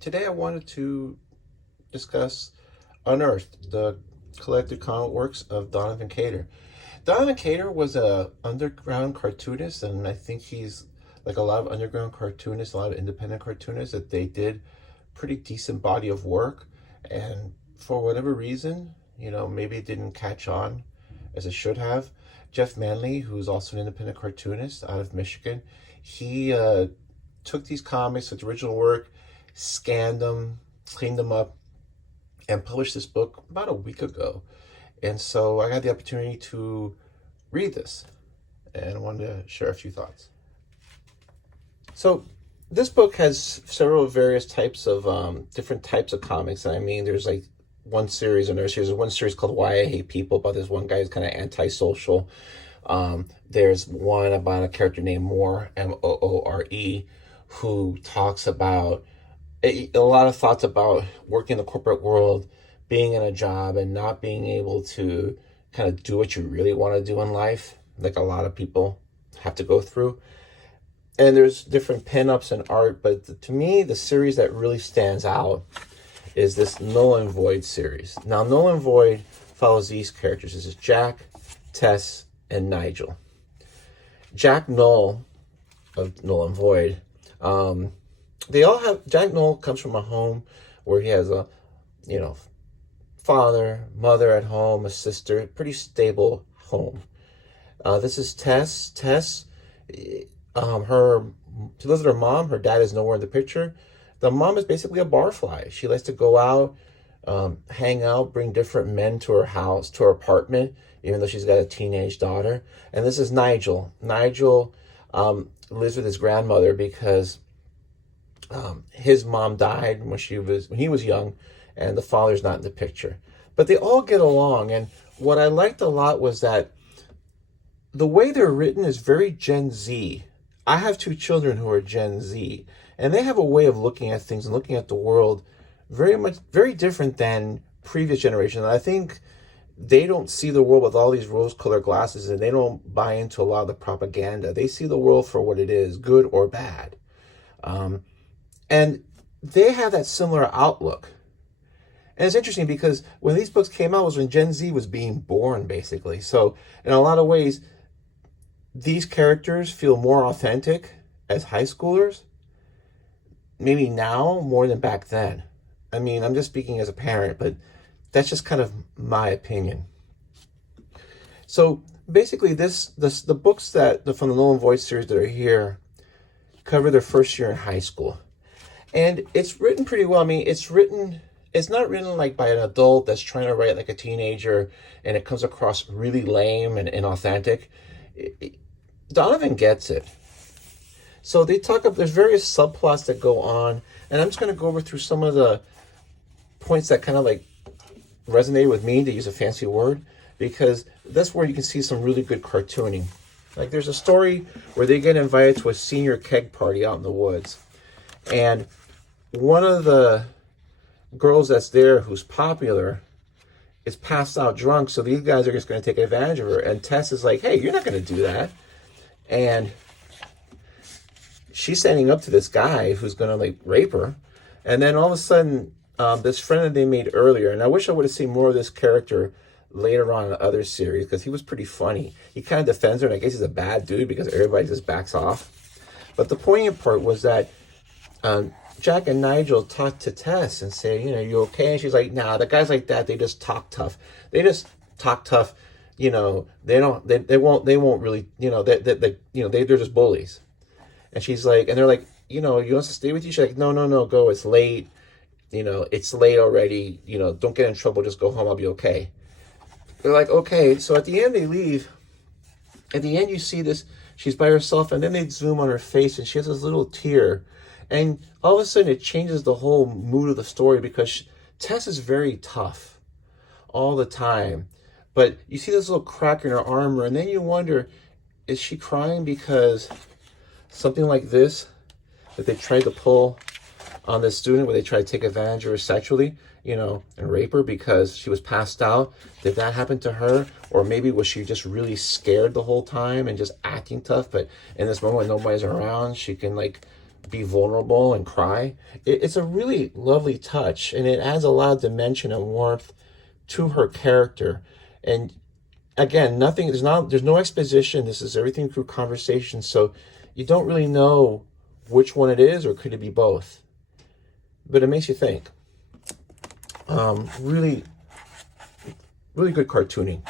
Today I wanted to discuss Unearthed, the collected comic works of Donovan Cater. Donovan Cater was a underground cartoonist, and I think he's like a lot of underground cartoonists, a lot of independent cartoonists, that they did pretty decent body of work. And for whatever reason, maybe it didn't catch on as it should have. Jeff Manley, who's also an independent cartoonist out of Michigan, he took these comics, its original work, scanned them, cleaned them up, and published this book about a week ago. And so I had the opportunity to read this and I wanted to share a few thoughts. So this book has several various types of different types of comics. I mean, there's like one series, another series. There's one series called Why I Hate People, about this one guy who's kind of antisocial. There's one about a character named Moore, Moore, who talks about a lot of thoughts about working in the corporate world, being in a job and not being able to kind of do what you really want to do in life, like a lot of people have to go through. And there's different pinups and art, but to me, the series that really stands out is this Nolan Void series. Now, Nolan Void follows these characters. This is Jack, Tess, and Nigel. Jack Knoll of Nolan Void, Jack Knoll comes from a home where he has a, father, mother at home, a sister, pretty stable home. This is Tess. Tess, she lives with her mom. Her dad is nowhere in the picture. The mom is basically a barfly. She likes to go out, hang out, bring different men to her house, to her apartment, even though she's got a teenage daughter. And this is Nigel. Nigel lives with his grandmother because his mom died when he was young, and the father's not in the picture. But they all get along, and what I liked a lot was that the way they're written is very Gen Z. I have two children who are Gen Z, and they have a way of looking at things and looking at the world very different than previous generations. And I think they don't see the world with all these rose-colored glasses, and they don't buy into a lot of the propaganda. They see the world for what it is, good or bad. And they have that similar outlook. And it's interesting because when these books came out was when Gen Z was being born, basically. So in a lot of ways, these characters feel more authentic as high schoolers, maybe now more than back then. I mean, I'm just speaking as a parent, but that's just kind of my opinion. So basically, the books from the Nolan Void series that are here cover their first year in high school. And it's written pretty well. I mean, it's not written like by an adult that's trying to write like a teenager, and it comes across really lame and inauthentic. Donovan gets it. So there's various subplots that go on, and I'm just going to go over through some of the points that kind of like resonated with me, to use a fancy word, because that's where you can see some really good cartooning. Like there's a story where they get invited to a senior keg party out in the woods, and one of the girls that's there who's popular is passed out drunk, so these guys are just going to take advantage of her. And Tess is like, hey, you're not going to do that. And she's standing up to this guy who's going to like rape her. And then all of a sudden, this friend that they made earlier, and I wish I would have seen more of this character later on in the other series, because he was pretty funny. He kind of defends her, and I guess he's a bad dude because everybody just backs off. But the poignant part was that Jack and Nigel talk to Tess and say, you okay? And she's like, nah, the guys like that, they just talk tough. They just talk tough. They won't really, they're just bullies. And she's like, and they're like, you want us to stay with you? She's like, no, go. It's late. It's late already. Don't get in trouble. Just go home. I'll be okay. They're like, okay. So at the end, they leave. At the end, you see this, she's by herself, and then they zoom on her face, and she has this little tear. And all of a sudden, it changes the whole mood of the story, because Tess is very tough all the time. But you see this little crack in her armor, and then you wonder, is she crying because something like this that they tried to pull on this student, where they tried to take advantage of her sexually, and rape her because she was passed out? Did that happen to her? Or maybe was she just really scared the whole time and just acting tough, but in this moment when nobody's around, she can like be vulnerable and cry. It's a really lovely touch, and it adds a lot of dimension and warmth to her character. And again, there's no exposition. This is everything through conversation, so you don't really know which one it is, or could it be both? But it makes you think. Really, really good cartooning.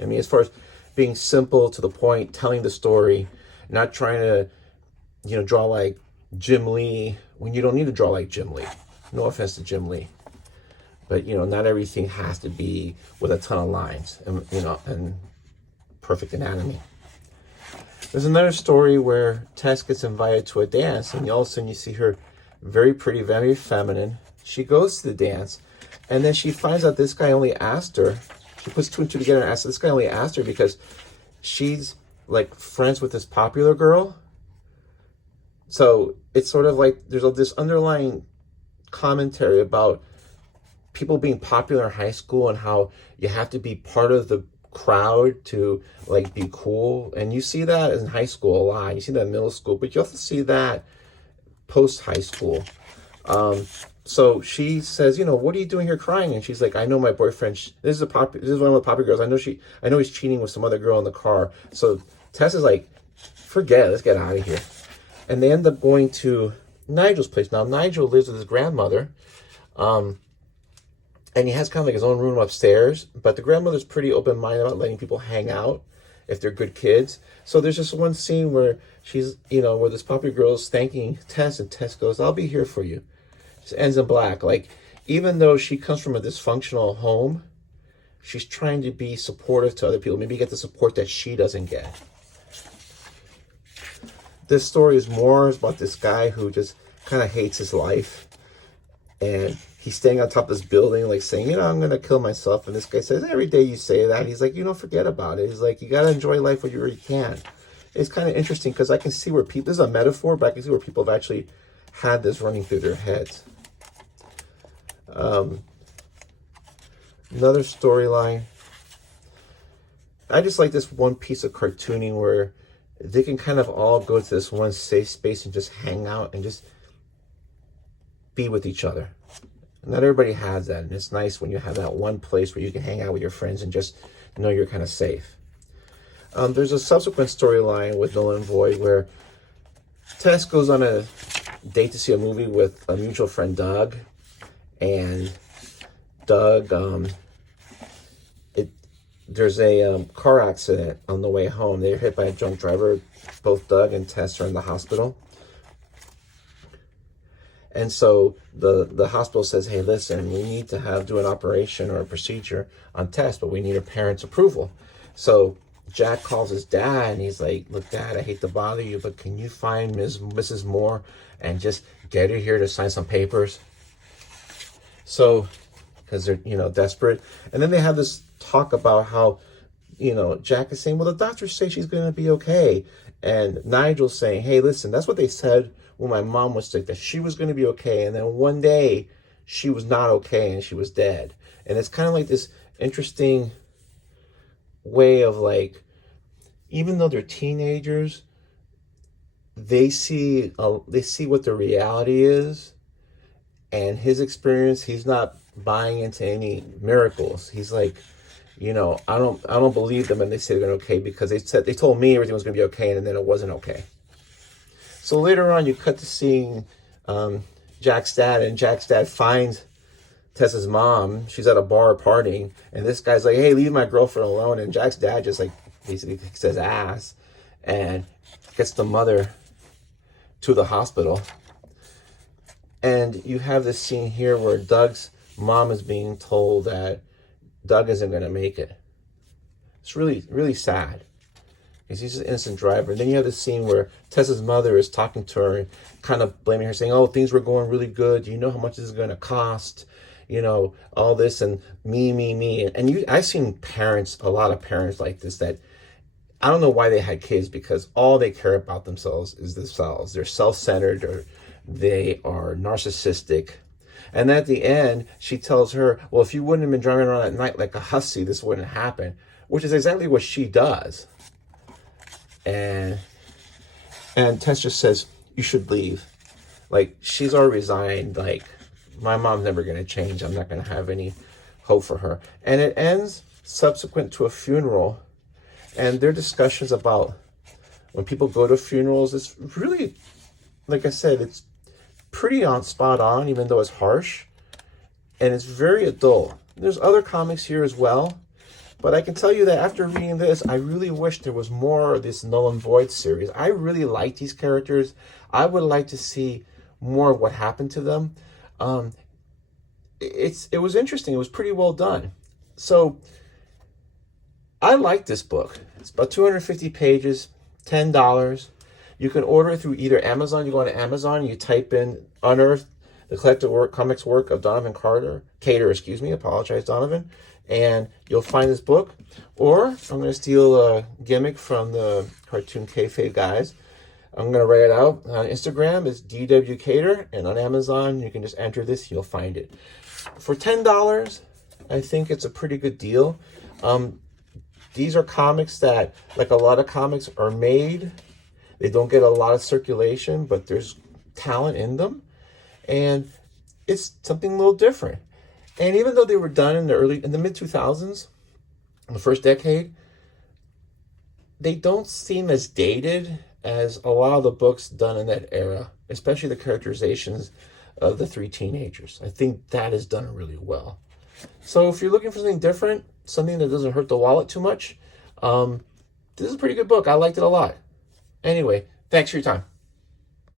I mean, as far as being simple to the point, telling the story, not trying to, draw like Jim Lee when you don't need to draw like Jim Lee. No offense to Jim Lee. But, not everything has to be with a ton of lines and perfect anatomy. There's another story where Tess gets invited to a dance, and all of a sudden you see her very pretty, very feminine. She goes to the dance, and then she finds out this guy only asked her. She puts two and two together and asks, this guy only asked her because she's like friends with this popular girl. So it's sort of like there's this underlying commentary about people being popular in high school and how you have to be part of the crowd to like be cool. And you see that in high school a lot. You see that in middle school, but you also see that post high school. So she says, what are you doing here crying? And she's like, I know my boyfriend. This is one of the popular girls. I know he's cheating with some other girl in the car. So Tess is like, forget it, let's get out of here. And they end up going to Nigel's place. Now Nigel lives with his grandmother, and he has kind of like his own room upstairs. But the grandmother's pretty open-minded about letting people hang out if they're good kids. So there's just one scene where she's, where this popular girl is thanking Tess, and Tess goes, I'll be here for you. Just ends in black. Like, even though she comes from a dysfunctional home, she's trying to be supportive to other people. Maybe get the support that she doesn't get. This story is more about this guy who just kind of hates his life. And he's staying on top of this building, like saying, I'm going to kill myself. And this guy says, every day you say that. He's like, forget about it. He's like, you got to enjoy life while you really can. It's kind of interesting because I can see where people, this is a metaphor, but I can see where people have actually had this running through their heads. Another storyline. I just like this one piece of cartooning where they can kind of all go to this one safe space and just hang out and just be with each other. Not everybody has that, and it's nice when you have that one place where you can hang out with your friends and just know you're kind of safe. There's a subsequent storyline with Nolan and Void where Tess goes on a date to see a movie with a mutual friend, Doug, and Doug, there's a car accident on the way home. They're hit by a drunk driver. Both Doug and Tess are in the hospital. And so the hospital says, hey, listen, we need to do an operation or a procedure on Tess, but we need a parent's approval. So Jack calls his dad, and he's like, look, Dad, I hate to bother you, but can you find Mrs. Moore and just get her here to sign some papers? So, because they're, desperate. And then they have this talk about how, Jack is saying, well, the doctors say she's going to be okay. And Nigel's saying, hey, listen, that's what they said when my mom was sick, that she was going to be okay. And then one day she was not okay and she was dead. And it's kind of like this interesting way of like, even though they're teenagers, they see what the reality is. And his experience, he's not buying into any miracles. He's like, I don't believe them when they say they're okay, because they told me everything was going to be okay, and then it wasn't okay. So later on, you cut to seeing Jack's dad, and Jack's dad finds Tess's mom. She's at a bar partying, and this guy's like, hey, leave my girlfriend alone. And Jack's dad just like basically kicks his ass and gets the mother to the hospital. And you have this scene here where Doug's mom is being told that Doug isn't going to make it. It's really, really sad, because he's just an innocent driver. And then you have this scene where Tess's mother is talking to her and kind of blaming her, saying, oh, things were going really good. Do you know how much this is going to cost? All this, and me. And I've seen a lot of parents like this, that I don't know why they had kids, because all they care about themselves is themselves. They're self-centered, or they are narcissistic. And at the end, she tells her, well, if you wouldn't have been driving around at night like a hussy, this wouldn't happen, which is exactly what she does. And Tess just says, you should leave. like she's already resigned. Like my mom's never going to change. I'm not going to have any hope for her. And it ends subsequent to a funeral, and their discussions about when people go to funerals. It's really, like I said, it's pretty on spot on, even though it's harsh, and it's very adult. There's other comics here as well, but I can tell you that after reading this, I really wish there was more of this Nolan Void series. I really like these characters. I would like to see more of what happened to them. It was interesting. It was pretty well done. So I like this book. It's about 250 pages, $10. You can order it through either Amazon. You go on Amazon, you type in Unearthed, the collected comics work of Donovan Cater, apologize, Donovan, and you'll find this book. Or I'm going to steal a gimmick from the Cartoon Kayfabe guys. I'm going to write it out on Instagram. It's DW Cater, and on Amazon, you can just enter this, you'll find it. For $10, I think it's a pretty good deal. These are comics that, like a lot of comics, are made. They don't get a lot of circulation, but there's talent in them. And it's something a little different. And even though they were done in the mid 2000s, the first decade, they don't seem as dated as a lot of the books done in that era, especially the characterizations of the three teenagers. I think that is done really well. So if you're looking for something different, something that doesn't hurt the wallet too much, this is a pretty good book. I liked it a lot. Anyway, thanks for your time.